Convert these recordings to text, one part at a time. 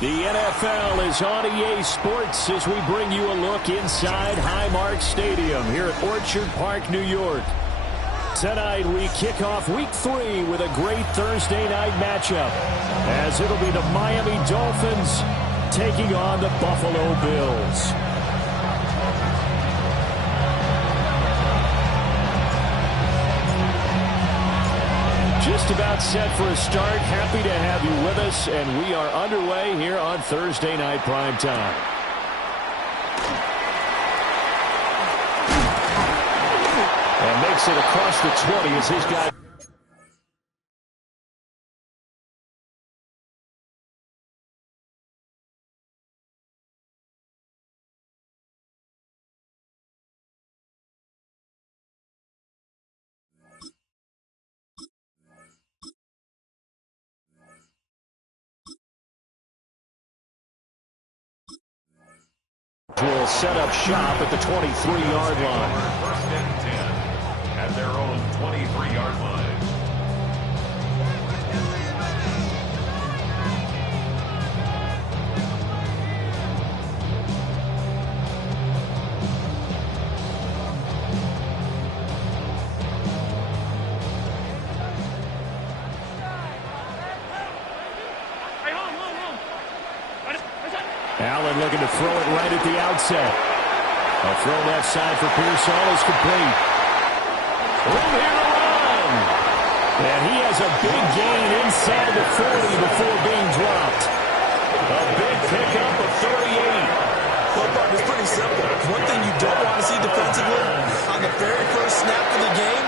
The NFL is on EA Sports as we bring you a look inside Highmark Stadium here at Orchard Park, New York. Tonight we kick off Week 3 with a great Thursday night matchup, as it'll be the Miami Dolphins taking on the Buffalo Bills. Just about set for a start. Happy to have you with us, and we are underway here on Thursday Night Primetime. And makes it across the 20 as his guy. Will set up shop at the 23-yard line. First and 10 at their own 23-yard line. Allen looking to throw it right at the outset. A throw left side for Pearsall is complete. Room here to run. And he has a big gain inside the 40 before being dropped. A big pickup of 38. Well, Buck, it's pretty simple. One thing you don't want to see defensively, on the very first snap of the game,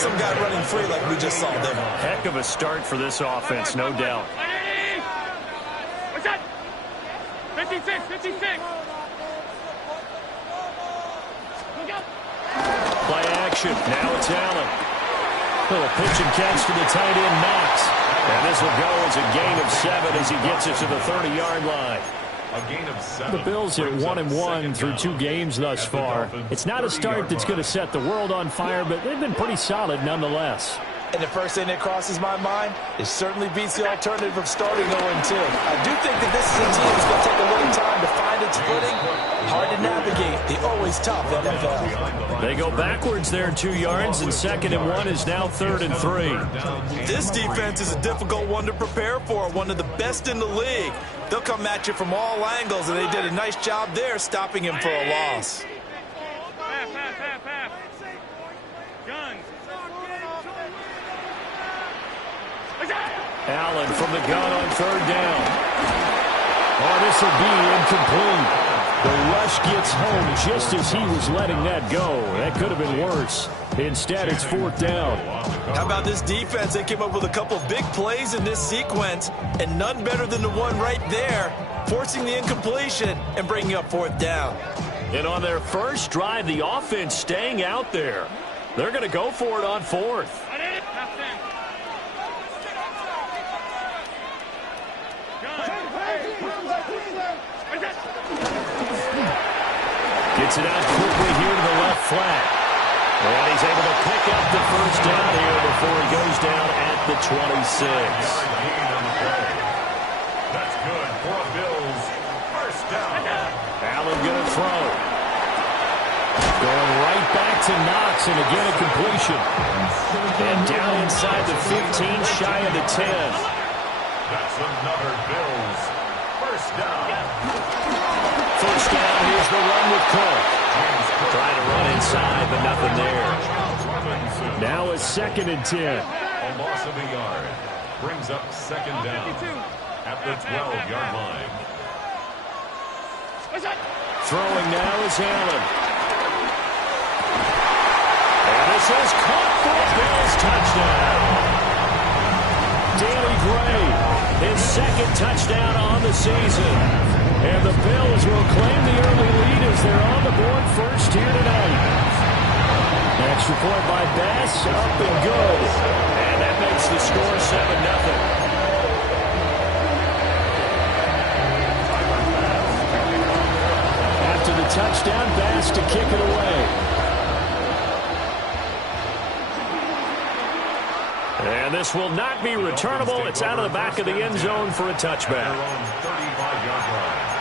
some guy running free like we just saw there. Heck of a start for this offense, no doubt. 56. Play action. Now it's Allen. Little pitch and catch to the tight end, Knox. And this will go as a gain of 7 as he gets it to the 30-yard line. A gain of 7. The Bills are 1-1 through 2 games thus far. It's not a start that's going to set the world on fire, but they've been pretty solid nonetheless. And the first thing that crosses my mind, it certainly beats the alternative of starting 0-2. I do think that this is a team that's going to take a little time to find its footing. Hard to navigate the always tough NFL. They go backwards there 2 yards, and 2nd and 1 is now 3rd and 3. This defense is a difficult one to prepare for, one of the best in the league. They'll come at you from all angles, and they did a nice job there stopping him for a loss. Allen from the gun on 3rd down. Oh, this will be incomplete. The rush gets home just as he was letting that go. That could have been worse. Instead, it's 4th down. How about this defense? They came up with a couple big plays in this sequence, and none better than the one right there, forcing the incompletion and bringing up 4th down. And on their first drive, the offense staying out there. They're going to go for it on 4th. Gets it out quickly here to the left flat. And he's able to pick up the first down here before he goes down at the 26. That's good for Bills. First down. Allen going to throw. Going right back to Knox, and again a completion. And down inside the 15, shy of the 10. That's another Bills. First down. First down, here's the run with Cook. Trying to run inside, but nothing there. Now a 2nd and 10. A loss of a yard. Brings up 2nd down at the 12-yard line. Throwing now is Allen. And this is caught for a Bills touchdown. Danny Gray, his 2nd touchdown on the season. And the Bills will claim the early lead as they're on the board first here tonight. Extra point by Bass, up and good. And that makes the score 7-0. After the touchdown, Bass to kick it away. And And this will not be returnable. It's out of the back of the end zone for a touchback. 35-yard line.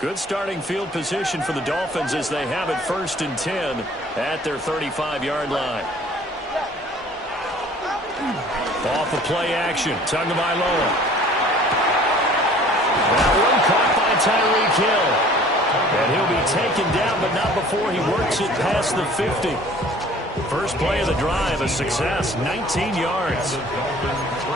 Good starting field position for the Dolphins as they have it 1st and 10 at their 35-yard line. Off of play action. Tagovailoa. That one caught by Tyreek Hill. And he'll be taken down, but not before he works it past the 50. First play of the drive, a success, 19 yards.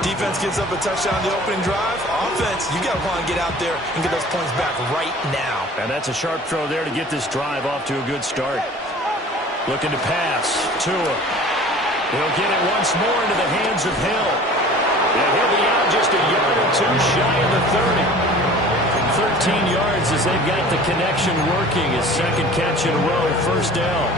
Defense gives up a touchdown on the opening drive. Offense, you got to want to get out there and get those points back right now. And that's a sharp throw there to get this drive off to a good start. Looking to pass. Tua. He'll get it once more into the hands of Hill. And he'll be out just a yard or two shy of the 30. 13 yards as they've got the connection working. His second catch in a row, first down.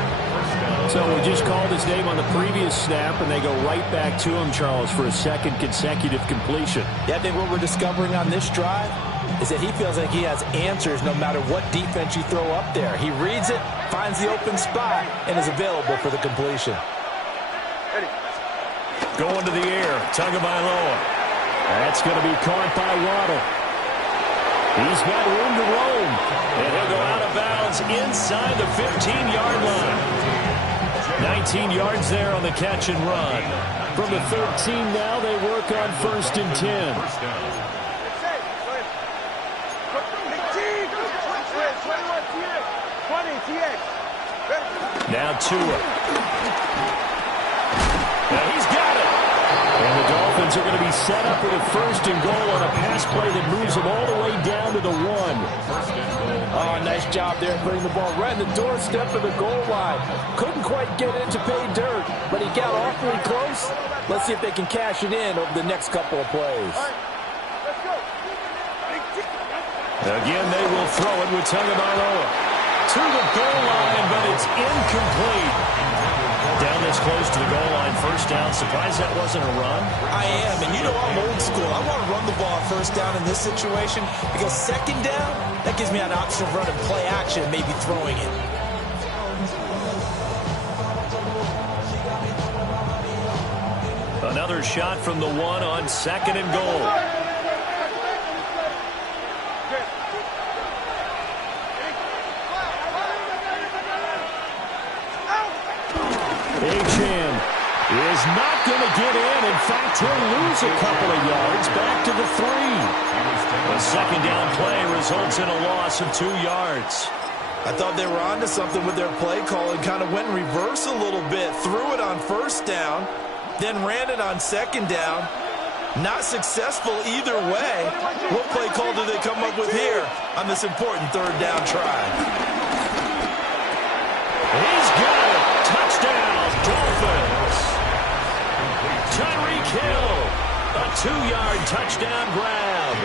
So we just called his name on the previous snap, and they go right back to him, Charles, for a second consecutive completion. Yeah, I think what we're discovering on this drive is that he feels like he has answers no matter what defense you throw up there. He reads it, finds the open spot, and is available for the completion. Going to the air, Tagovailoa. That's going to be caught by Waddle. He's got room to roam, and he'll go out of bounds inside the 15-yard line. 19 yards there on the catch and run. From the 13 now, they work on 1st and 10. Now Tua. Now he's got it. And the Dolphins are going to be set up with a 1st and goal on a pass play that moves them all the way down to the 1. Oh, nice job there putting the ball right in the doorstep of the goal line. Couldn't quite get it to pay dirt, but he got awfully close. Let's see if they can cash it in over the next couple of plays. Again, they will throw it with Tagovailoa to the goal line, but it's incomplete. Down this close to the goal line, first down. Surprised that wasn't a run? I am, and you know I'm old school. I want to run the ball first down in this situation because second down, that gives me an option of running play action, maybe throwing it. Another shot from the 1 on 2nd and goal. Achane is not going to get in. In fact, he'll lose a couple of yards back to the 3. A second down play results in a loss of 2 yards. I thought they were onto something with their play call and kind of went in reverse a little bit. Threw it on 1st down, then ran it on 2nd down. Not successful either way. What play call do they come up with here on this important 3rd down try? He's got it. Touchdown, Dolphins. Tyreek Hill, a 2-yard touchdown grab.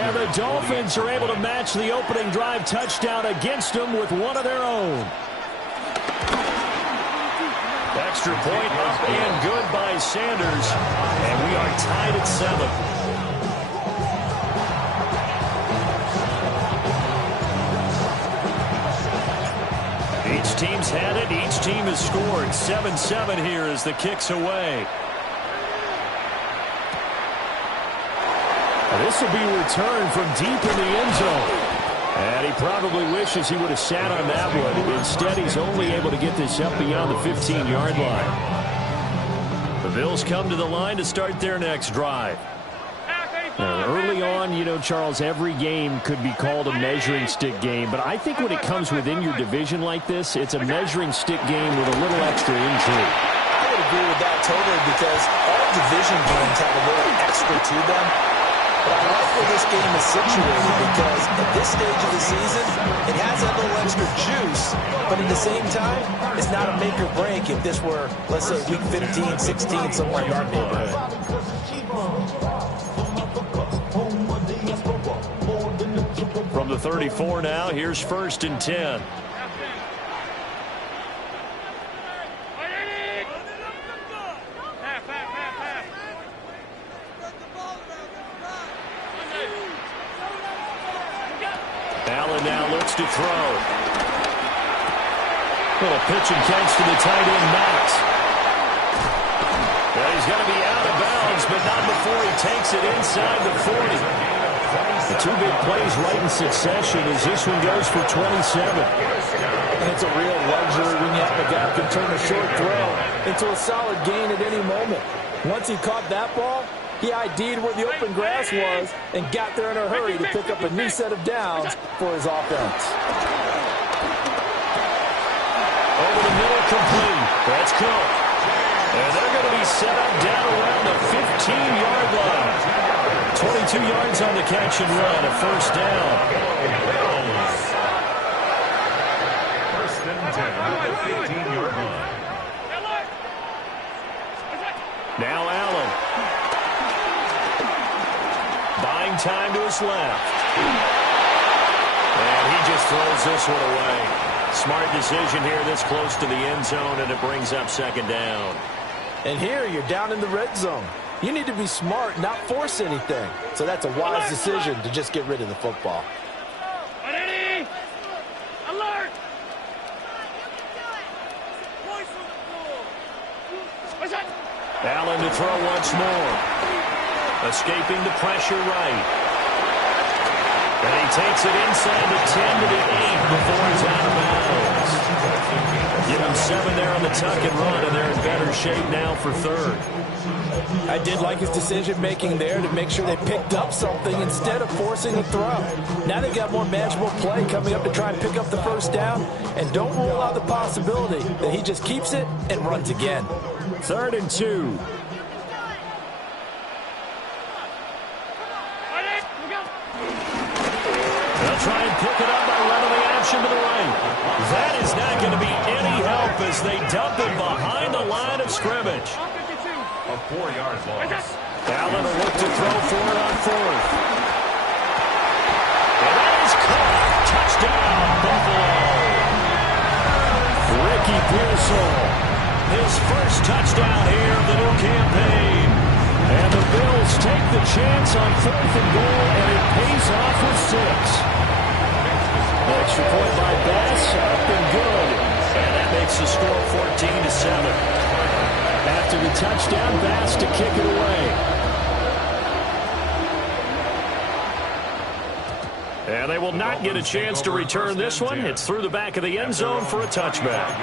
And the Dolphins are able to match the opening drive touchdown against them with one of their own. Extra point up and good by Sanders. And we are tied at 7. Each team's had it. Each team has scored. 7-7 here as the kick's away. This will be returned from deep in the end zone. And he probably wishes he would have sat on that one. Instead, he's only able to get this up beyond the 15-yard line. The Bills come to the line to start their next drive. Early on, you know, Charles, every game could be called a measuring stick game. But I think when it comes within your division like this, it's a measuring stick game with a little extra intrigue. I would agree with that totally because all division games have a little extra to them. But I like where this game is situated because at this stage of the season, it has that little extra juice. But at the same time, it's not a make or break if this were, let's say, week 15, 16, somewhere in that neighborhood. From the 34 now, here's 1st and 10. now looks to throw. Little pitch and catch to the tight end, Knox. Well, he's going to be out of bounds, but not before he takes it inside the 40. The two big plays right in succession as this one goes for 27. And it's a real luxury when you have a guy who can turn a short throw into a solid gain at any moment. Once he caught that ball, he ID'd where the open grass was and got there in a hurry to pick up a new set of downs for his offense. Over the middle, complete. That's Cook. And they're going to be set up down around the 15-yard line. 22 yards on the catch and run, a first down. First and 10 at the 15-yard line. Now Allen. Buying time to his left. And he just throws this one away. Smart decision here this close to the end zone, and it brings up second down. And here you're down in the red zone. You need to be smart, not force anything. So that's a wise decision to just get rid of the football. Ready? Alert! Allen to throw once more. Escaping the pressure right. And he takes it inside the 10 to the 8 before he's out of bounds. Give him 7 there on the tuck and run, and they're in better shape now for third. I did like his decision-making there to make sure they picked up something instead of forcing a throw. Now they've got more manageable play coming up to try and pick up the first down, and don't rule out the possibility that he just keeps it and runs again. 3rd and 2. They'll try and pick it up by running the action to the right. That is not going to be any help as they dump it behind the line of scrimmage. A 4-yard loss. Allen will look to throw for it on 4th. And that is caught. Touchdown, Buffalo. Ricky Pearsall, his first touchdown here of the new campaign. And the Bills take the chance on 4th and goal, and it pays off with 6. Extra point by Bass, up and good. And that makes the score 14-7. After the touchdown, Bass to kick it away. And they will not get a chance to return this one. It's through the back of the end zone for a touchback.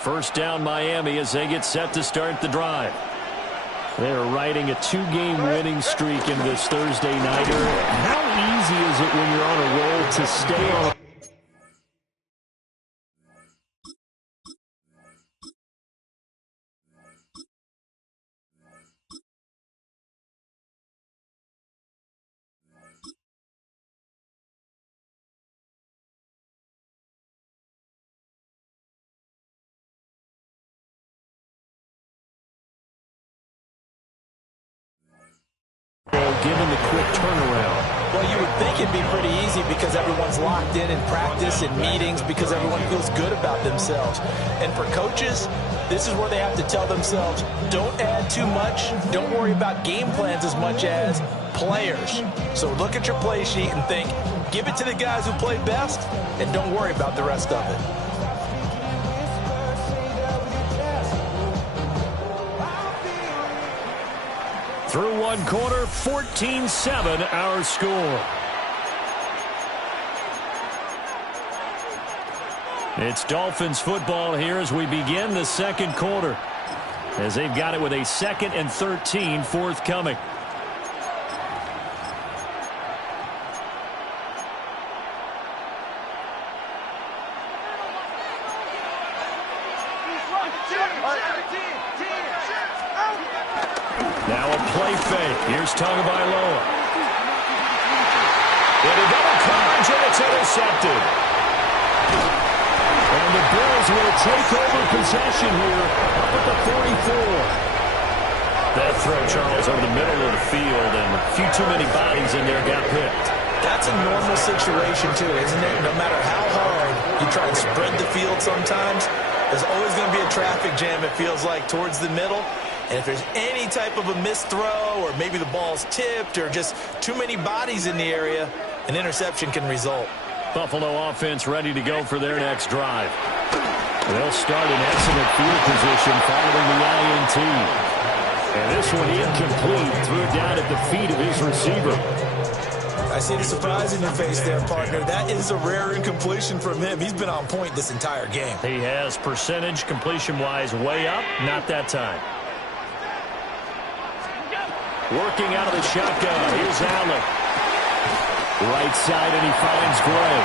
First down Miami as they get set to start the drive. They're riding a 2-game winning streak in this Thursday nighter. How easy is it when you're on a roll to stay on a given the quick turnaround? Well, you would think it'd be pretty easy because everyone's locked in practice and meetings because everyone feels good about themselves. And for coaches, this is where they have to tell themselves, don't add too much. Don't worry about game plans as much as players. So look at your play sheet and think, give it to the guys who play best, and don't worry about the rest of it. Through one quarter, 14-7 our score. It's Dolphins football here as we begin the second quarter, as they've got it with a 2nd and 13 forthcoming. Now a play fake. Here's Tagovailoa. And a double coverage, and it's intercepted. And the Bills will take over possession here up at the 44. The throw, Charles, over the middle of the field, and a few too many bodies in there got picked. That's a normal situation, too, isn't it? No matter how hard you try and spread the field sometimes, there's always going to be a traffic jam, it feels like, towards the middle. And if there's any type of a missed throw, or maybe the ball's tipped, or just too many bodies in the area, an interception can result. Buffalo offense ready to go for their next drive. They'll start in excellent field position following the INT. And this one incomplete, threw it down at the feet of his receiver. I see the surprise in your face there, partner. That is a rare incompletion from him. He's been on point this entire game. He has percentage completion-wise way up, not that time. Working out of the shotgun. Here's Allen. Right side, and he finds Gray.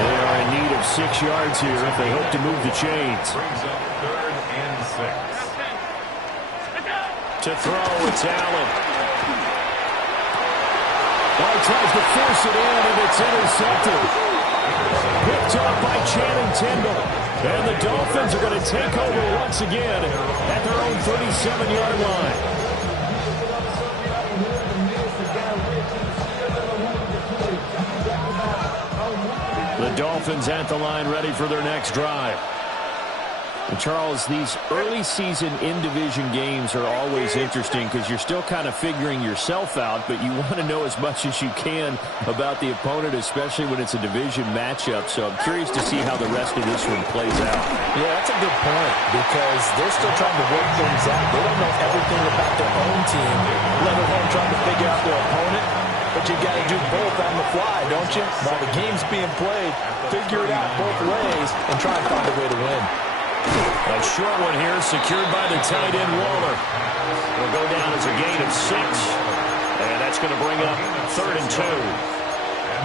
They are in need of 6 yards here if they hope to move the chains. Brings up 3rd and 6. To throw, it's Allen. Ball tries to force it in, and it's intercepted. Picked off by Channing Tindall. And the Dolphins are going to take over once again at their own 37-yard line. The Dolphins at the line ready for their next drive. And Charles, these early season in-division games are always interesting because you're still kind of figuring yourself out, but you want to know as much as you can about the opponent, especially when it's a division matchup. So I'm curious to see how the rest of this one plays out. Yeah, that's a good point because they're still trying to work things out. They don't know everything about their own team, let alone trying to figure out their opponent. But you got to do both on the fly, don't you? While the game's being played, figure it out both ways and try and find a way to win. A short one here, secured by the tight end Waller. It'll go down as a gain of 6, and that's going to bring up 3rd and 2.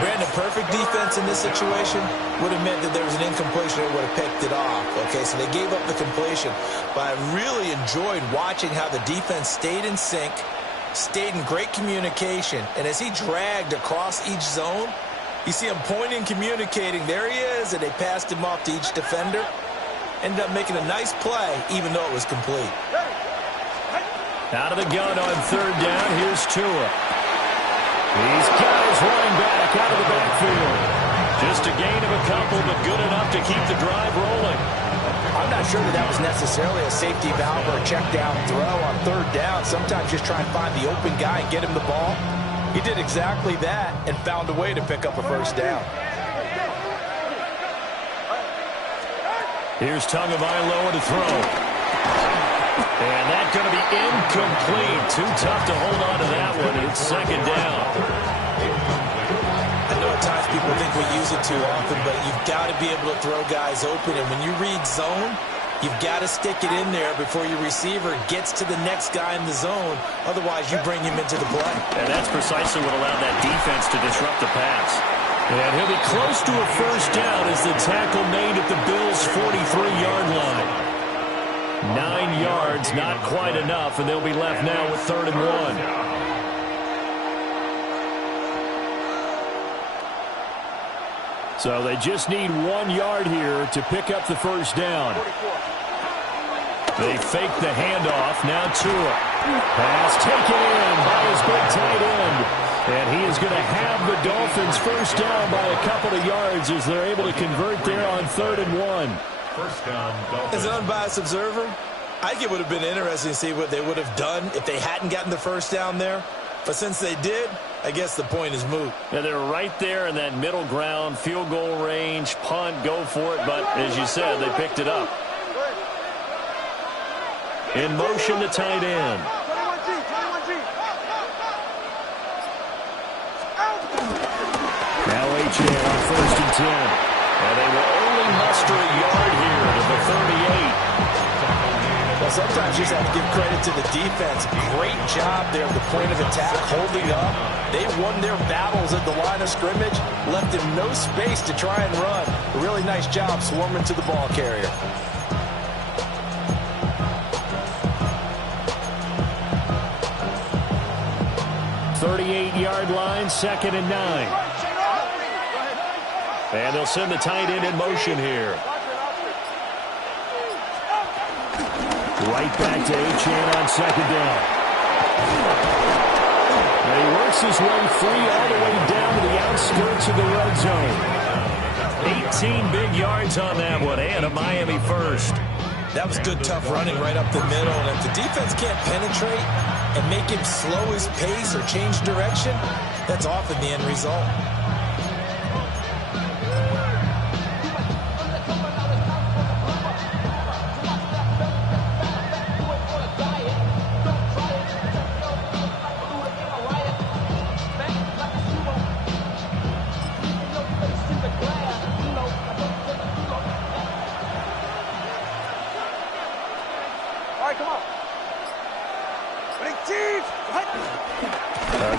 Brandon, perfect defense in this situation would have meant that there was an incompletion. They would have picked it off. Okay, so they gave up the completion. But I really enjoyed watching how the defense stayed in sync, stayed in great communication, and as he dragged across each zone, you see him pointing, communicating. There he is, and they passed him off to each defender. Ended up making a nice play, even though it was complete. Out of the gun on 3rd down, here's Tua. He's got his running back out of the backfield. Just a gain of a couple, but good enough to keep the drive rolling. I'm not sure that was necessarily a safety valve or a check down throw on 3rd down. Sometimes just try and find the open guy and get him the ball. He did exactly that and found a way to pick up a 1st down. Here's Tagovailoa to throw. And that's going to be incomplete. Too tough to hold on to that one. It's 2nd down. I know at times people think we use it too often, but you've got to be able to throw guys open. And when you read zone, you've got to stick it in there before your receiver gets to the next guy in the zone. Otherwise, you bring him into the play. And that's precisely what allowed that defense to disrupt the pass. And he'll be close to a 1st down as the tackle made at the Bills' 43-yard line. 9 yards, not quite enough, and they'll be left now with 3rd and 1. So they just need 1 yard here to pick up the 1st down. They fake the handoff. Now Tua. Pass taken in by his big tight end. And he is going to have the Dolphins 1st down by a couple of yards as they're able to convert there on 3rd and 1. 1st down, Dolphins. As an unbiased observer, I think it would have been interesting to see what they would have done if they hadn't gotten the 1st down there. But since they did, I guess the point is moot. Yeah, they're right there in that middle ground, field goal range, punt, go for it. But as you said, they picked it up. In motion, the tight end. Now H.A. on 1st and 10. And they will only muster a yard here to the 38. Well, sometimes you just have to give credit to the defense. Great job there at the point of attack, holding up. They won their battles at the line of scrimmage, left them no space to try and run. A really nice job swarming to the ball carrier. Yard line, 2nd and 9. And they'll send the tight end in motion here. Right back to Achane on second down. And he works his way free all the way down to the outskirts of the red zone. 18 big yards on that one, and a Miami first. That was good, tough running right up the middle. And if the defense can't penetrate and make him slow his pace or change direction, that's often the end result.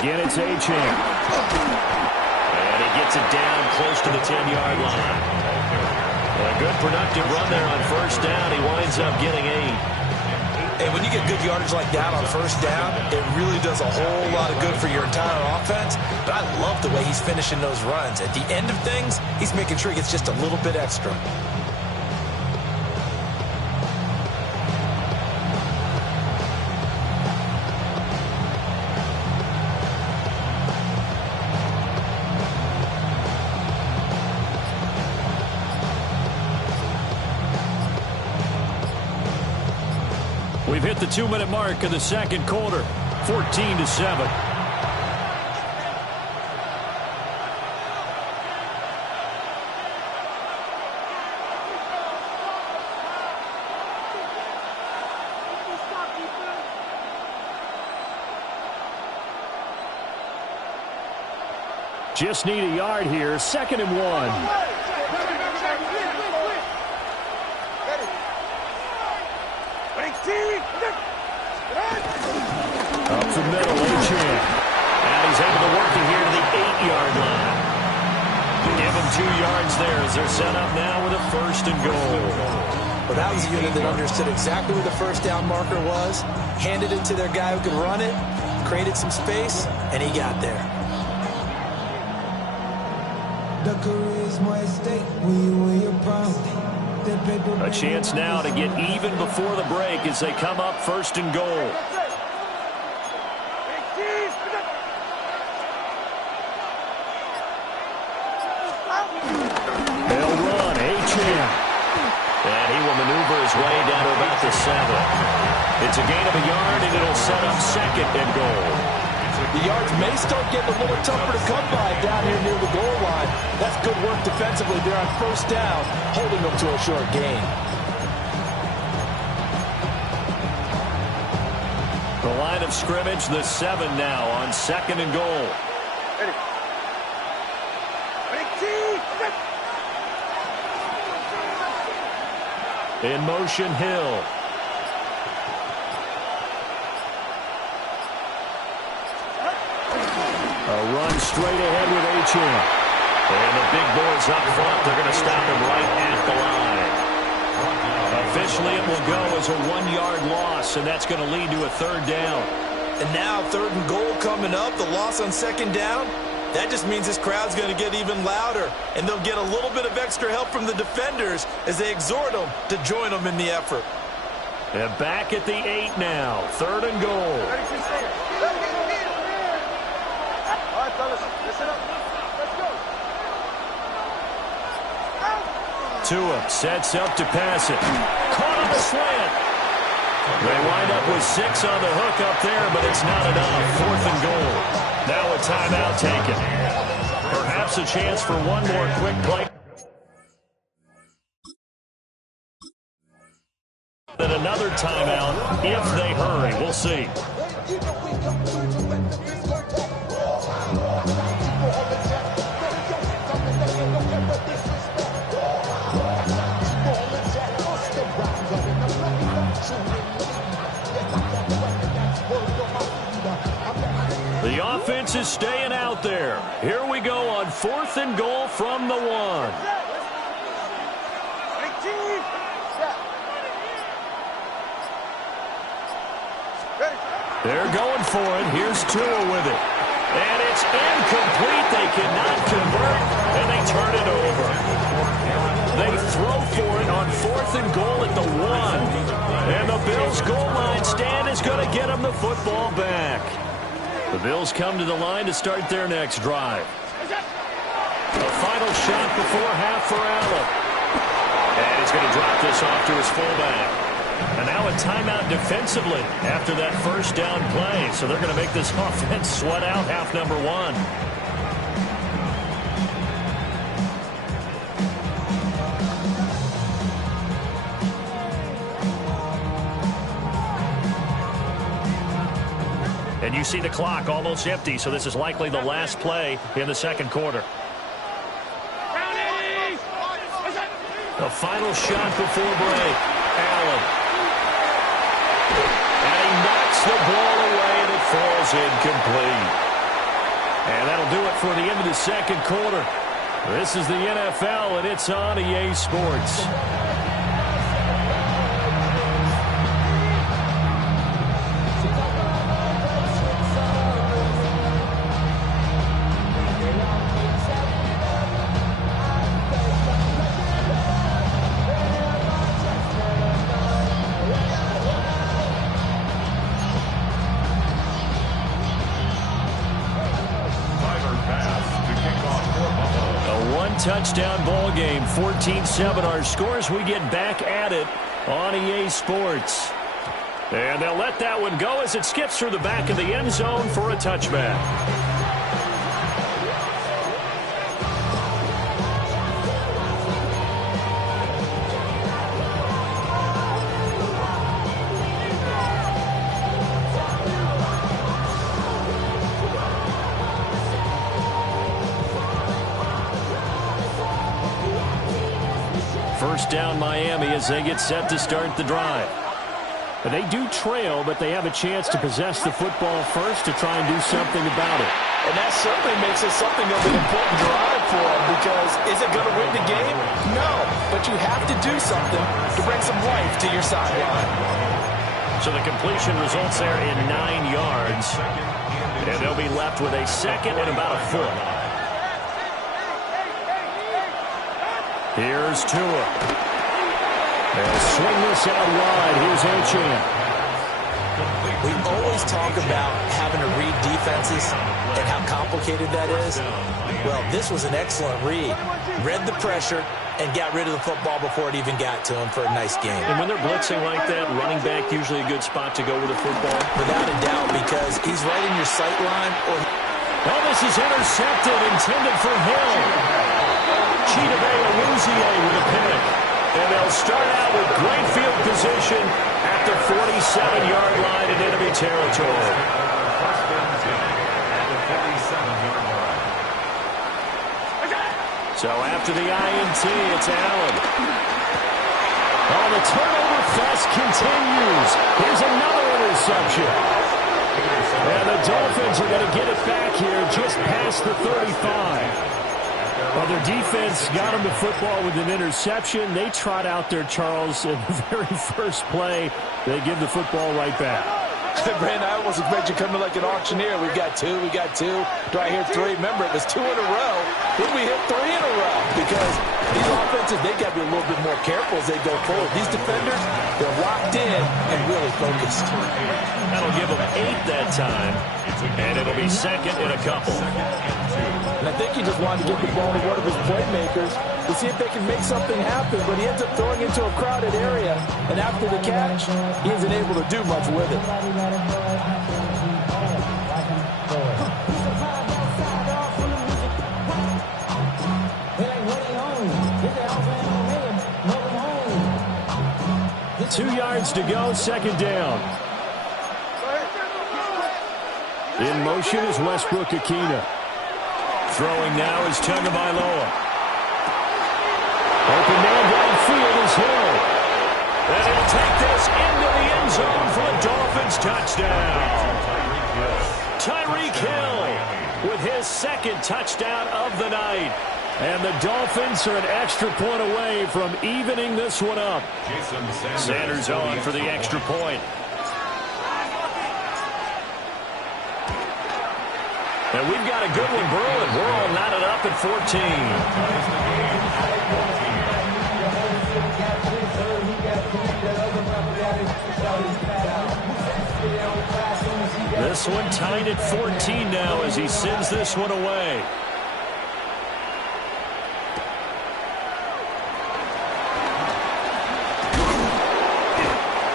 Again, it's Achane. And he gets it down close to the 10-yard line. A good productive run there on first down. He winds up getting 8. And when you get good yardage like that on first down, it really does a whole lot of good for your entire offense. But I love the way he's finishing those runs. At the end of things, he's making sure he gets just a little bit extra. We've hit the 2-minute mark of the second quarter, 14-7. Just need a yard here, 2nd and 1. Up the middle, Achane. And he's able to work it here to the 8-yard line. Give him 2 yards there as they're set up now with a 1st and goal. Well, that was a unit that understood exactly where the first down marker was, handed it to their guy who could run it, created some space, and he got there. A chance now to get even before the break as they come up 1st and goal. They'll run, Achane. And he will maneuver his way down to about the 7. It's a gain of a yard, and it'll set up 2nd and goal. The yards may start getting a little tougher to come by down here near the goal line. That's good work defensively there on first down, holding them to a short gain. The line of scrimmage, the 7 now on 2nd and goal. Ready. In motion, Hill. A run straight ahead with Achane. And the big boys up front, they're going to stop him right at the line. Officially, it will go as a 1-yard loss, and that's going to lead to a 3rd down. And now 3rd and goal coming up, the loss on 2nd down. That just means this crowd's going to get even louder, and they'll get a little bit of extra help from the defenders as they exhort them to join them in the effort. And back at the 8 now, 3rd and goal. All right, fellas, listen up. Let's go. Tua sets up to pass it. Caught on the slant. They wind up with 6 on the hook up there, but it's not enough. 4th and goal. Now a timeout taken. Perhaps a chance for one more quick play. Then another timeout if they hurry. We'll see. The offense is staying out there. Here we go on 4th and goal from the 1. They're going for it. Here's Tua with it. And it's incomplete. They cannot convert, and they turn it over. They throw for it on 4th and goal at the 1. And the the Bills' goal line stand is going to get them the football back. The Bills come to the line to start their next drive. A final shot before half for Allen. And he's going to drop this off to his fullback. And now a timeout defensively after that first down play. So they're going to make this offense sweat out half number one. And you see the clock almost empty, so this is likely the last play in the second quarter. The final shot before break. Allen. And he knocks the ball away, and it falls incomplete. And that'll do it for the end of the second quarter. This is the NFL, and it's on EA Sports. Touchdown ball game, 14-7 our scores. We get back at it on EA Sports. And they'll let that one go as it skips through the back of the end zone for a touchback. First down Miami as they get set to start the drive. They do trail, but they have a chance to possess the football first to try and do something about it. And that certainly makes it something of an important drive for them, because is it going to win the game? No, but you have to do something to bring some life to your sideline. So the completion results there in 9 yards, and they'll be left with a second and about a foot. Here's Tua. They'll swing this out wide. Here's Achane. We always talk about having to read defenses and how complicated that is. Well, this was an excellent read. Read the pressure and got rid of the football before it even got to him for a nice game. And when they're blitzing like that, running back usually a good spot to go with the football? Without a doubt, because he's right in your sight line. Oh, this is intercepted, intended for Hill. Chidobe Awuzie with a pick. And they'll start out with great field position at the 47-yard line in enemy territory. So after the INT, it's Allen. Oh, the turnover fest continues. Here's another interception. And the Dolphins are going to get it back here just past the 35. Well, their defense got them the football with an interception. They trot out there, Charles, in the very first play. They give the football right back. Brandon, I almost expect you coming like an auctioneer. We got two. Do I hear three? Remember, it was 2 in a row. Then we hit 3 in a row. Because these offenses, they got to be a little bit more careful as they go forward. These defenders, they're locked in and really focused. That'll give them 8 that time. And it'll be second in a couple. And I think he just wanted to get the ball to one of his playmakers to see if they can make something happen, but he ends up throwing into a crowded area, and after the catch, he isn't able to do much with it. Two yards to go, second down. In motion is Westbrook-Ikhine. Throwing now is Tagovailoa. Open man right field is Hill. And he'll take this into the end zone for a Dolphins touchdown. Tyreek Hill with his second touchdown of the night. And the Dolphins are an extra point away from evening this one up. Sanders on for the extra point. And we've got a good one brewing. We're all knotted up at 14. this one, tied at 14 now as he sends this one away.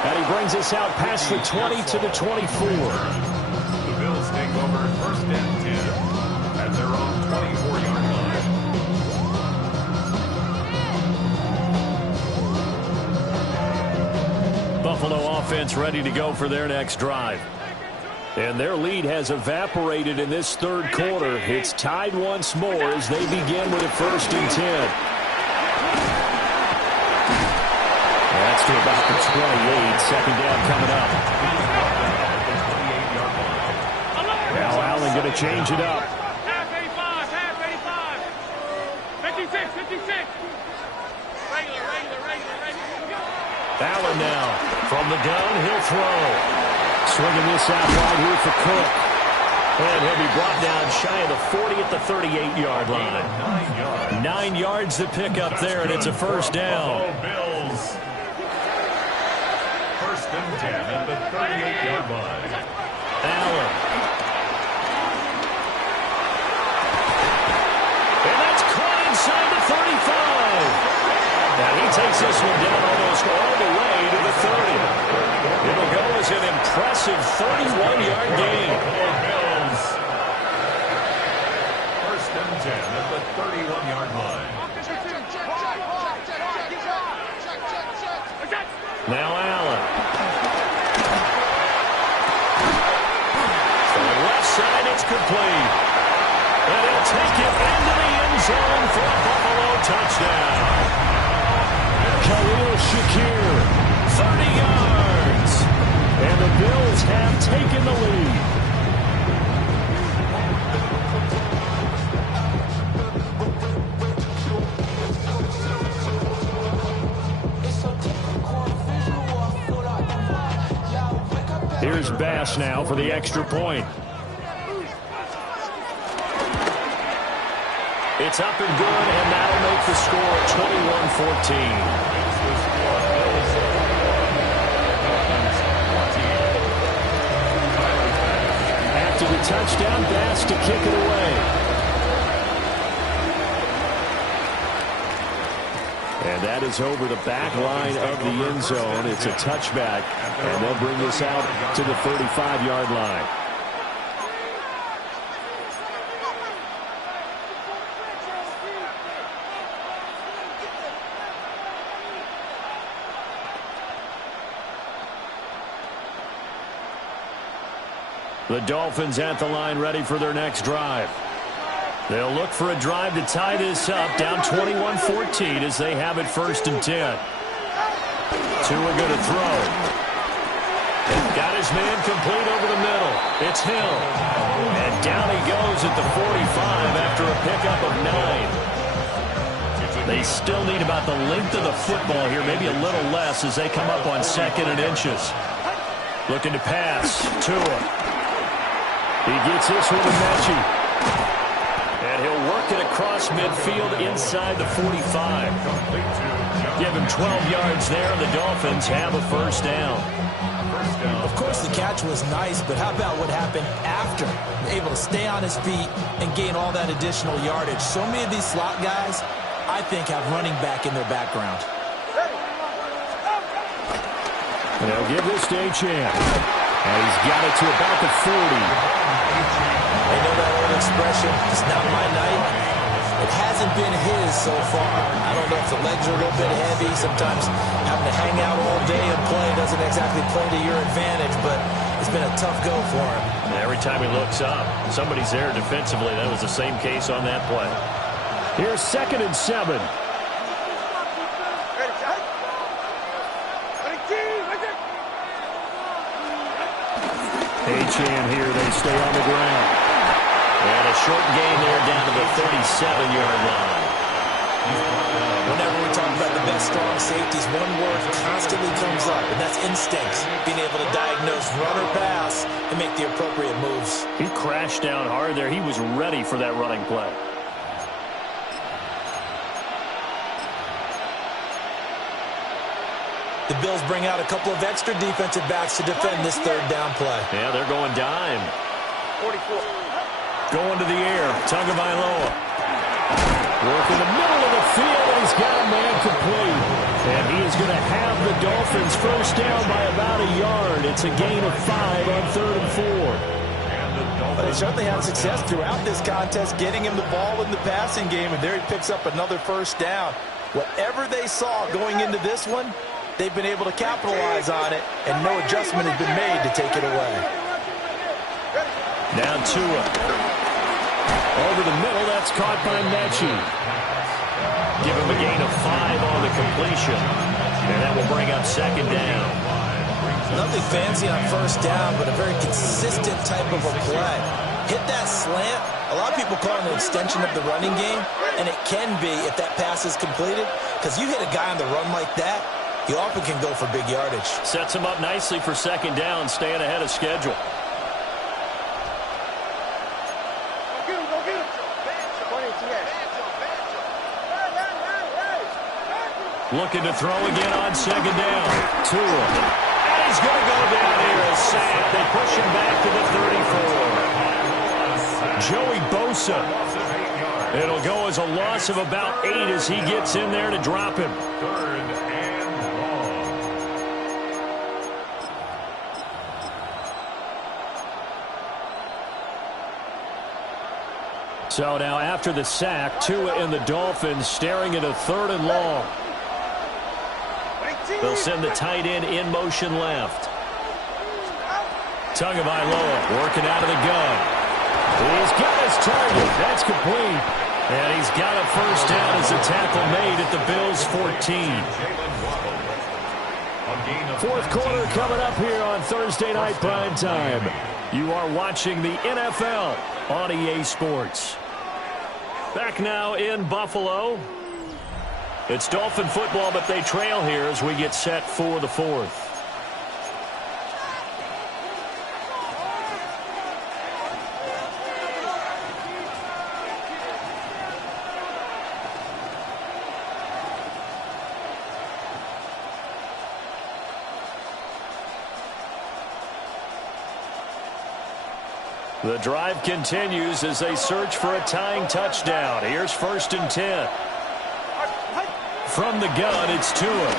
And he brings us out past the 20 to the 24. The Bills take over first and 10 at their own 24-yard line. Buffalo offense ready to go for their next drive. And their lead has evaporated in this third quarter. It's tied once more as they begin with a first and 10. That's to about the 28. Second down coming up. Now Allen going to change it up. Half 85, half 85. 56, 56. Regular. Allen now from the gun, he'll throw. Swinging this out wide here for Cook. And he'll be brought down shy of the 40 at the 38-yard line. 9 yards to pick up there, and it's a first down. Bills. First and 10 at the 38-yard line. Allen. And that's caught inside the 35. Now he takes this one down almost all the way to the 30. It'll go as an impressive 31-yard gain. Bills. First and 10 at the 31-yard line. Now Allen. To the left side, it's complete. And he'll take it into the end zone for a Buffalo touchdown. Khalil Shakir, 30 yards. And the Bills have taken the lead. Here's Bass now for the extra point. It's up and good, and that'll make the score 21-14. After the touchdown, Bass to kick it away. And that is over the back line of the end zone. It's a touchback, and they'll bring this out to the 35-yard line. The Dolphins at the line ready for their next drive. They'll look for a drive to tie this up, down 21-14 as they have it first and 10. Tua going to throw. Got his man complete over the middle. It's Hill. And down he goes at the 45 after a pickup of 9. They still need about the length of the football here, maybe a little less as they come up on second and inches. Looking to pass. Tua. He gets this one to Mechie. And he'll work it across midfield inside the 45. Give him 12 yards there, and the Dolphins have a first down. Of course, the catch was nice, but how about what happened after? Able to stay on his feet and gain all that additional yardage. So many of these slot guys, I think, have running back in their background. And they'll give this to Achane. And he's got it to about the 40. They know that old expression, it's not my night. It hasn't been his so far. I don't know if the legs are a little bit heavy. Sometimes having to hang out all day and play doesn't exactly play to your advantage, but it's been a tough go for him. And every time he looks up, somebody's there defensively. That was the same case on that play. Here's 2nd and 7. Achane here, they stay on the ground. And a short gain there down to the 37-yard line. Whenever we talk about the best strong safeties, one word constantly comes up, and that's instincts. Being able to diagnose run or pass and make the appropriate moves. He crashed down hard there. He was ready for that running play. The Bills bring out a couple of extra defensive backs to defend this third down play. Yeah, they're going dime. 44. Going to the air. Tagovailoa. Working the middle of the field, and he's got a man complete. And he is going to have the Dolphins first down by about a yard. It's a gain of 5 on 3rd and 4. But they certainly had success throughout this contest, getting him the ball in the passing game, and there he picks up another first down. Whatever they saw going into this one, they've been able to capitalize on it, and no adjustment has been made to take it away. Now Tua. Over the middle, that's caught by Mechie. Give him a gain of 5 on the completion. And that will bring up second down. Nothing fancy on first down, but a very consistent type of a play. Hit that slant. A lot of people call it an extension of the running game, and it can be if that pass is completed, because you hit a guy on the run like that, you often can go for big yardage. Sets him up nicely for second down, staying ahead of schedule. Go get him. 20 TS. Looking to throw again on second down. Tua. And he's going to go down here as sacked. They push him back to the 34. Joey Bosa. It'll go as a loss of about 8 as he gets in there to drop him. 3rd and long. So now after the sack, Tua and the Dolphins staring at a 3rd and long. They'll send the tight end in motion left. Tagovailoa working out of the gun. He's got his target. That's complete. And he's got a first down as a tackle made at the Bills' 14. Fourth quarter coming up here on Thursday Night Prime Time. You are watching the NFL on EA Sports. Back now in Buffalo. It's Dolphin football, but they trail here as we get set for the 4th. The drive continues as they search for a tying touchdown. Here's 1st and 10. From the gun, it's Tua. Oh, a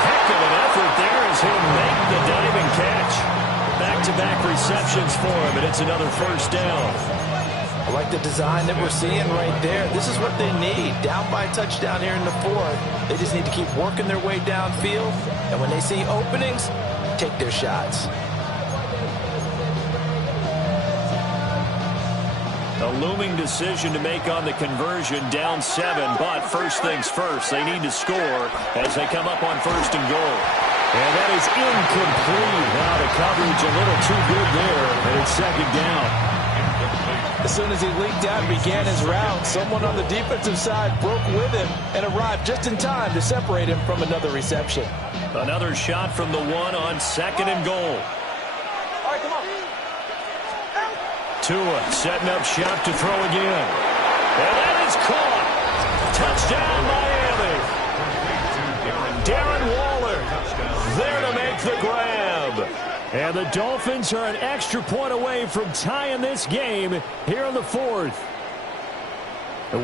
heck of an effort there as he'll make the diving catch. Back-to-back receptions for him, and it's another first down. I like the design that we're seeing right there. This is what they need. Down by a touchdown here in the 4th. They just need to keep working their way downfield, and when they see openings, take their shots. A looming decision to make on the conversion, down 7, but first things first, they need to score as they come up on 1st and goal. And that is incomplete. Now the coverage a little too good there, and it's second down. As soon as he leaked out and began his route, someone on the defensive side broke with him and arrived just in time to separate him from another reception. Another shot from the 1 on 2nd and goal. All right, come on. Tua setting up shop to throw again. And that is caught. Touchdown, Miami. Darren Waller there to make the grab. And the Dolphins are an extra point away from tying this game here in the 4th.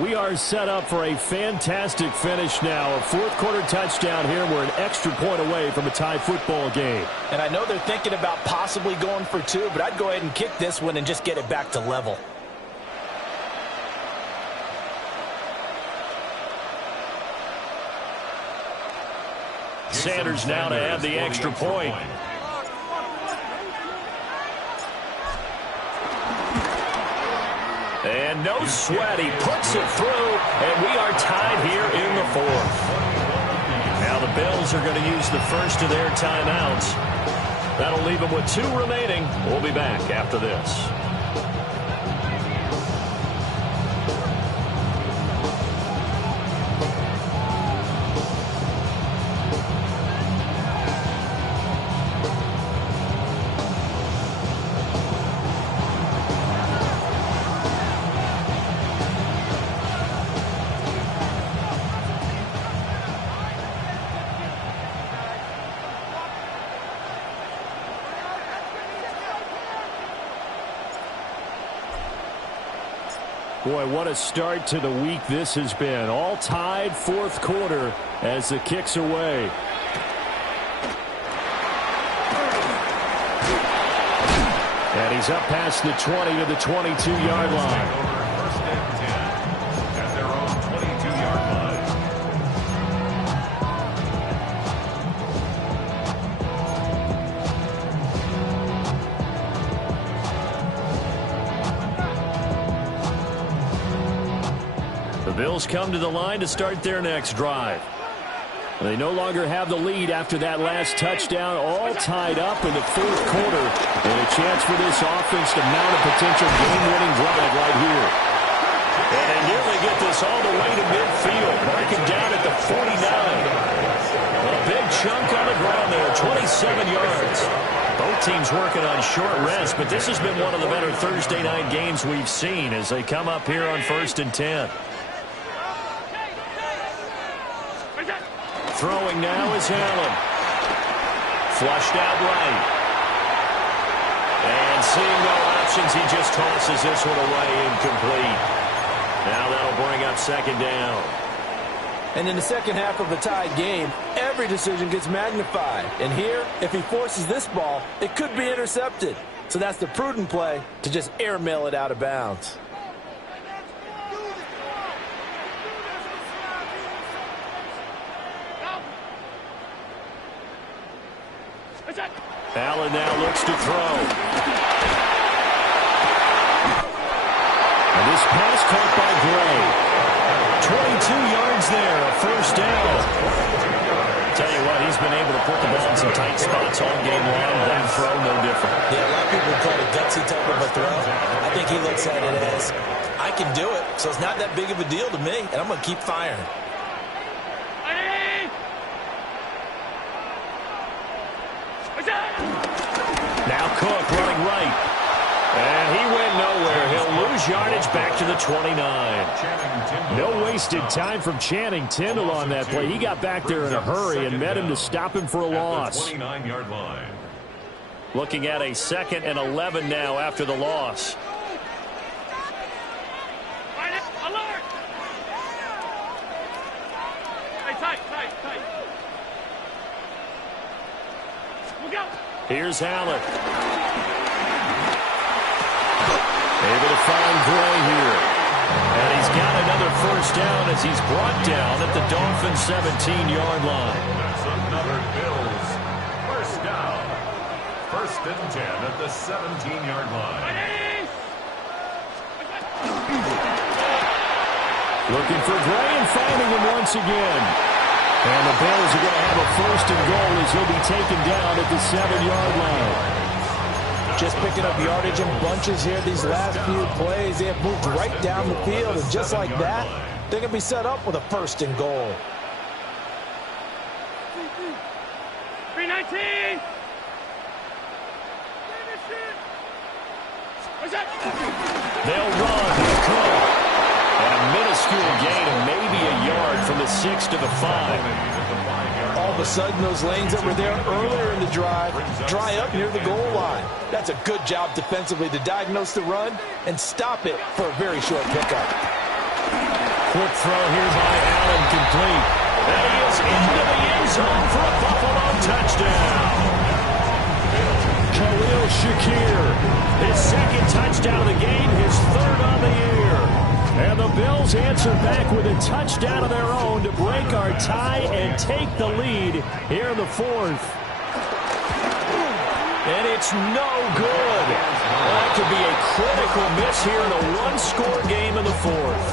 We are set up for a fantastic finish now. A 4th quarter touchdown here. We're an extra point away from a tie football game. And I know they're thinking about possibly going for 2, but I'd go ahead and kick this one and just get it back to level. Sanders now to add the extra point. And no sweat, he puts it through, and we are tied here in the 4th. Now the Bills are going to use the first of their timeouts. That'll leave them with 2 remaining. We'll be back after this. Boy, what a start to the week this has been. All tied fourth quarter as the kick's away. And he's up past the 20 to the 22-yard line. First and 10 at their own 22-yard line. The Bills come to the line to start their next drive. They no longer have the lead after that last touchdown, all tied up in the fourth quarter, and a chance for this offense to mount a potential game-winning drive right here. And they nearly get this all the way to midfield, marking down at the 49. A big chunk on the ground there, 27 yards. Both teams working on short rest, but this has been one of the better Thursday night games we've seen as they come up here on 1st and 10. Throwing now is Allen. Flushed out right. And seeing no options, he just tosses this one away incomplete. Now that'll bring up second down. And in the second half of a tied game, every decision gets magnified. And here, if he forces this ball, it could be intercepted. So that's the prudent play to just airmail it out of bounds. Allen now looks to throw. And this pass caught by Gray. 22 yards there, a first down. Tell you what, he's been able to put the ball in some tight spots all game long. That throw, no different. Yeah, a lot of people call it a gutsy type of a throw. I think he looks at it as, I can do it, so it's not that big of a deal to me, and I'm going to keep firing. Now Cook running right. And he went nowhere. He'll lose yardage back to the 29. No wasted time from Channing Tindall on that play. He got back there in a hurry and met him to stop him for a loss. 29-yard line. Looking at a 2nd and 11 now after the loss. Alert! Hey, tight. Look out! Here's Allen. Able to find Gray here. And he's got another first down as he's brought down at the Dolphins' 17-yard line. That's another Bills first down. 1st and 10 at the 17-yard line. Looking for Gray and finding him once again. And the Bills are going to have a 1st and goal as he'll be taken down at the 7-yard line. Just picking up yardage in bunches here these last few plays. They have moved right down the field, and just like that, they're going to be set up with a 1st and goal. 319! They'll run. Cook. And a minuscule gain of maybe a yard from the 6 to the 5. All of a sudden, those lanes that were there earlier in the drive dry up near the goal line. That's a good job defensively to diagnose the run and stop it for a very short pickup. Quick throw here by Allen, complete. And he is into the end zone for a Buffalo touchdown. Khalil Shakir, his 2nd touchdown of the game, his 3rd on the year. And the Bills answer back with a touchdown of their own to break our tie and take the lead here in the 4th. And it's no good. Well, that could be a critical miss here in a one-score game in the 4th.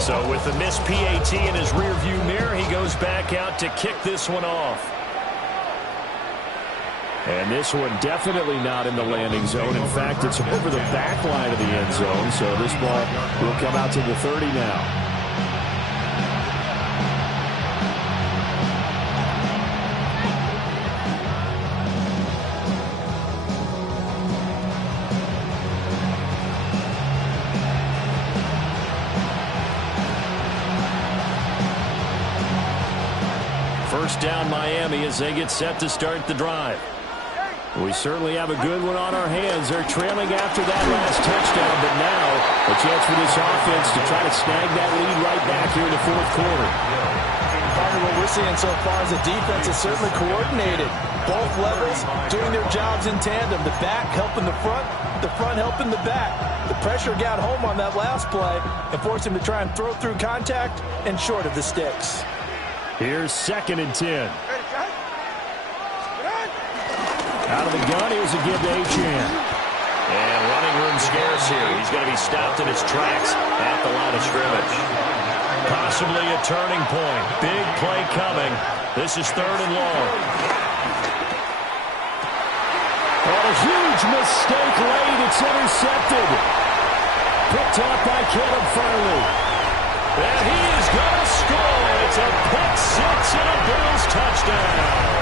So with the missed PAT in his rearview mirror, he goes back out to kick this one off. And this one definitely not in the landing zone. In fact, it's over the back line of the end zone. So this ball will come out to the 30 now. First down Miami as they get set to start the drive. We certainly have a good one on our hands. They're trailing after that last touchdown, but now a chance for this offense to try to snag that lead right back here in the fourth quarter. Part of what we're seeing so far is the defense is certainly coordinated. Both levels doing their jobs in tandem. The back helping the front helping the back. The pressure got home on that last play and forced him to try and throw through contact and short of the sticks. Here's 2nd and 10. Out of the gun, here's a give to Achane. And running room scarce here. He's going to be stopped in his tracks at the line of scrimmage. Possibly a turning point. Big play coming. This is 3rd and long. And a huge mistake late. It's intercepted. Picked up by Caleb Farley. And he is going to score. It's a pick six and a Bills touchdown.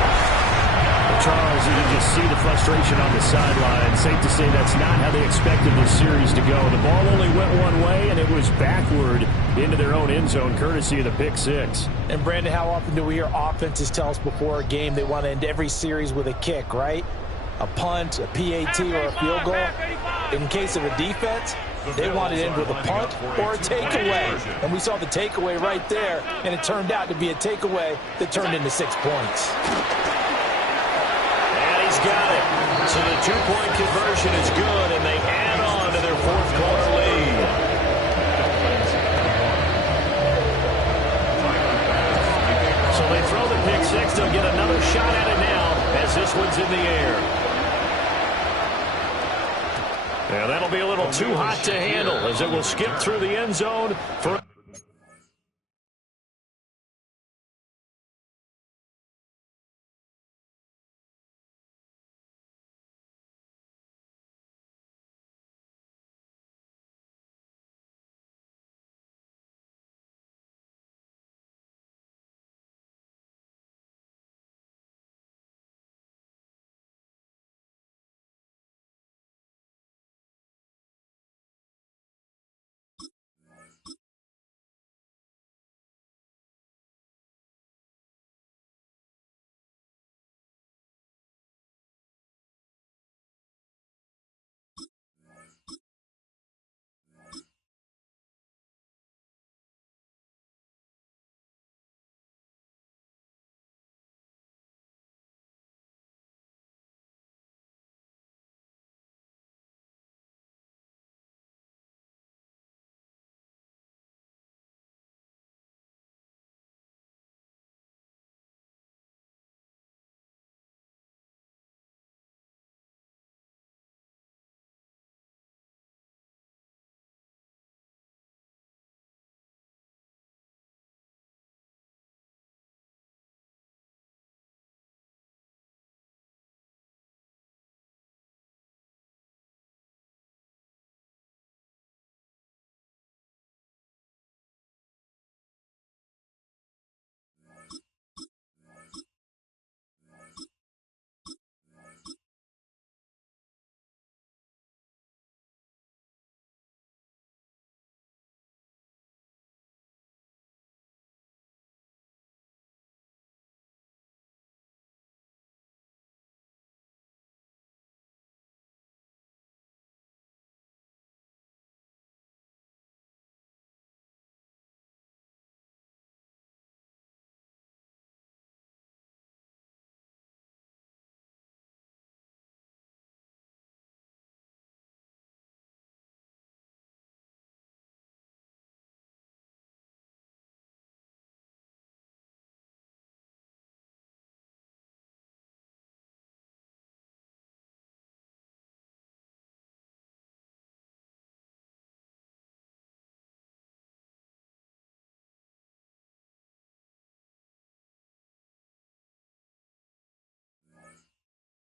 Charles, you can just see the frustration on the sideline. Safe to say that's not how they expected this series to go. The ball only went one way, and it was backward into their own end zone, courtesy of the pick six. And, Brandon, how often do we hear offenses tell us before a game they want to end every series with a kick, right? A punt, a PAT, or a field goal. In case of a defense, they want to end with a punt or a takeaway. And we saw the takeaway right there, and it turned out to be a takeaway that turned into 6 points. Got it. So the two-point conversion is good, and they add on to their fourth quarter lead. So they throw the pick six. They'll get another shot at it now as this one's in the air. Yeah, that'll be a little too hot to handle as it will skip through the end zone for...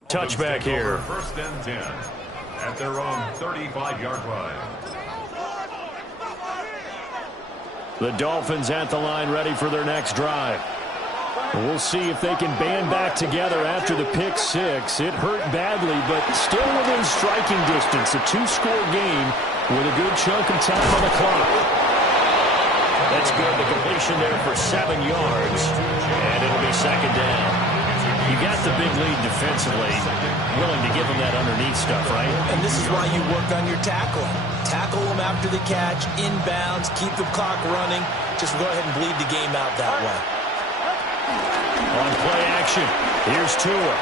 Touchback here. 1st and 10 at their own 35-yard line. The Dolphins at the line ready for their next drive. We'll see if they can band back together after the pick six. It hurt badly, but still within striking distance. A two-score game with a good chunk of time on the clock. That's good. The completion there for 7 yards. And it'll be second down. You got the big lead defensively. Willing to give them that underneath stuff, right? And this is why you work on your tackling. Tackle them after the catch, inbounds, keep the clock running. Just go ahead and bleed the game out that way. On play action, here's Tua.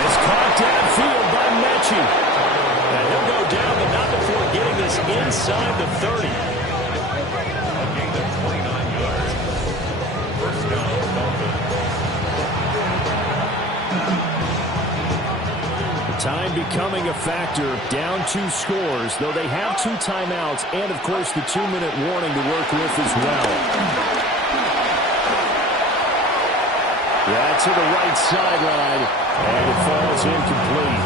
It's caught downfield by Mechie. And he'll go down, but not before getting this inside the 30. A gain of 29 yards. First down, Dolphins. Time becoming a factor, down 2 scores, though they have 2 timeouts and, of course, the 2-minute warning to work with as well. Yeah, to the right sideline, and it falls incomplete.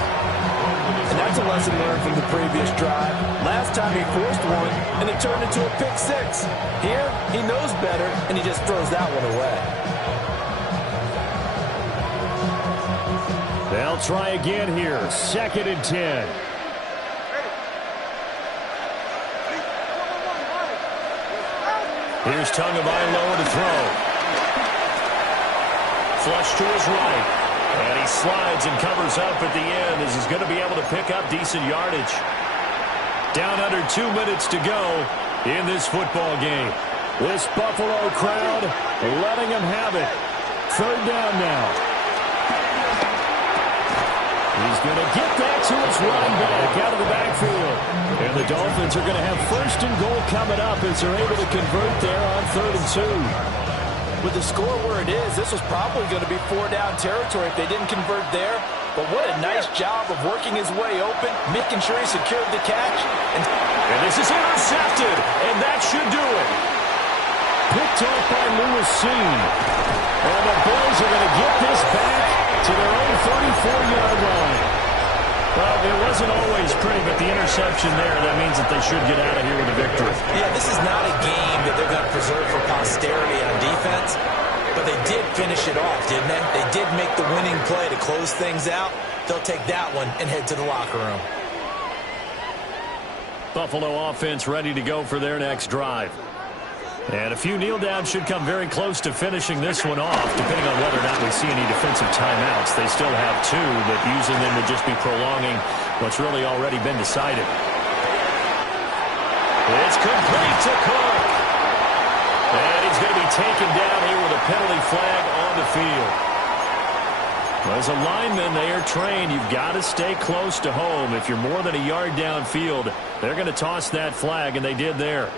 And that's a lesson learned from the previous drive. Last time he forced one, and it turned into a pick 6. Here, he knows better, and he just throws that one away. They'll try again here. 2nd and 10. Here's Tagovailoa to throw. Flush to his right. And he slides and covers up at the end as he's going to be able to pick up decent yardage. Down under 2 minutes to go in this football game. This Buffalo crowd letting them have it. 3rd down now. He's going to get that to his running back out of the backfield. And the Dolphins are going to have 1st and goal coming up as they're able to convert there on 3rd and 2. With the score where it is, this was probably going to be 4-down territory if they didn't convert there. But what a nice job of working his way open, making sure he secured the catch. And this is intercepted, and that should do it. Picked off by Lewis Cine. And the Bills are going to get this back to their own 34-yard line. Well, it wasn't always pretty, but the interception there, that means that they should get out of here with a victory. Yeah, this is not a game that they're going to preserve for posterity on defense, but they did finish it off, didn't they? They did make the winning play to close things out. They'll take that one and head to the locker room. Buffalo offense ready to go for their next drive. And a few kneel downs should come very close to finishing this one off, depending on whether or not we see any defensive timeouts. They still have 2, but using them would just be prolonging what's really already been decided. It's complete to Cook. And he's going to be taken down here with a penalty flag on the field. As a lineman, they are trained. You've got to stay close to home. If you're more than a yard downfield, they're going to toss that flag, and they did there.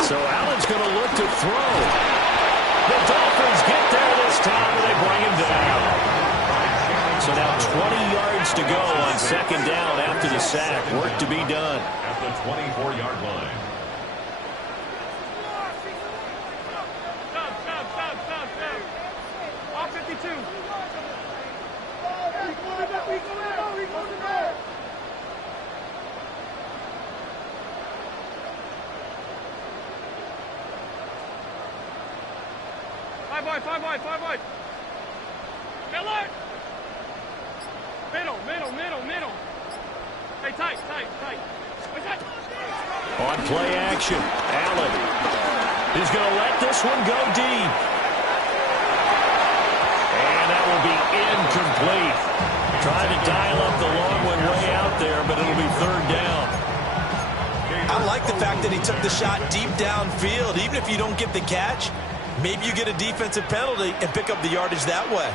So Allen's going to look to throw. The Dolphins get there this time, and they bring him down. So now 20 yards to go on 2nd down after the sack. Work to be done. At the 24-yard line. Stop. All 52. Five boy. Miller! Middle. Hey, tight. On play action, Allen is going to let this one go deep. And that will be incomplete. Trying to dial up the long one way out there, but it'll be 3rd down. I like the fact that he took the shot deep downfield. Even if you don't get the catch, maybe you get a defensive penalty and pick up the yardage that way.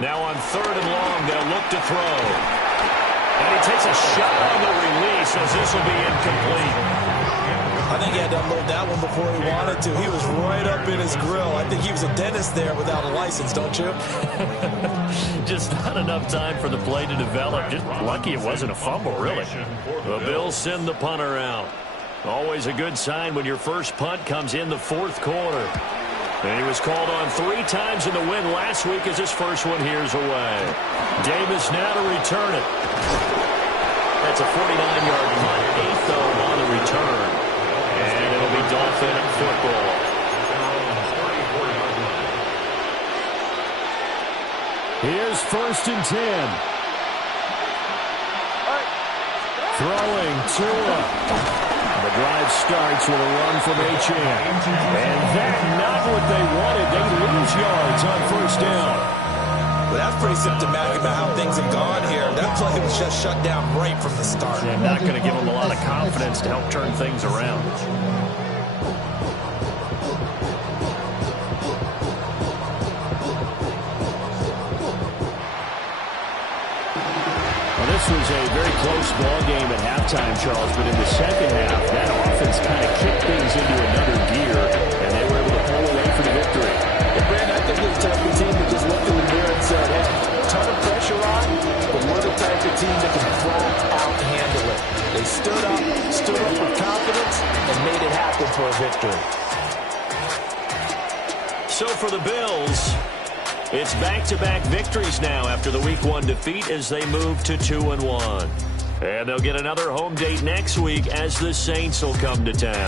Now on 3rd and long, they'll look to throw. And he takes a shot on the release as this will be incomplete. I think he had to unload that one before he wanted to. He was right up in his grill. I think he was a dentist there without a license, don't you? Just not enough time for the play to develop. Just lucky it wasn't a fumble, really. The Bills send the punter out. Always a good sign when your first punt comes in the 4th quarter. And he was called on 3 times in the win last week as his first one here's away. Davis now to return it. That's a 49-yard punt, 8th though on the return. And it'll be Dolphin football. Here's 1st and 10. Throwing Tua. The drive starts with a run from Achane. And that's not what they wanted. They lose yards on 1st down. Well, that's pretty symptomatic about how things have gone here. That play was just shut down right from the start. And not going to give them a lot of confidence to help turn things around. This was a very close ball game at halftime, Charles, but in the second half, that offense kind of kicked things into another gear, and they were able to pull away for the victory. And Brandon, I think they're the type of team that just looked in the mirror and said, hey, ton of pressure on, but we're the type of team that can flat out handle it. They stood up with confidence, and made it happen for a victory. So for the Bills, it's back-to-back victories now after the Week 1 defeat as they move to 2-1. And they'll get another home date next week as the Saints will come to town.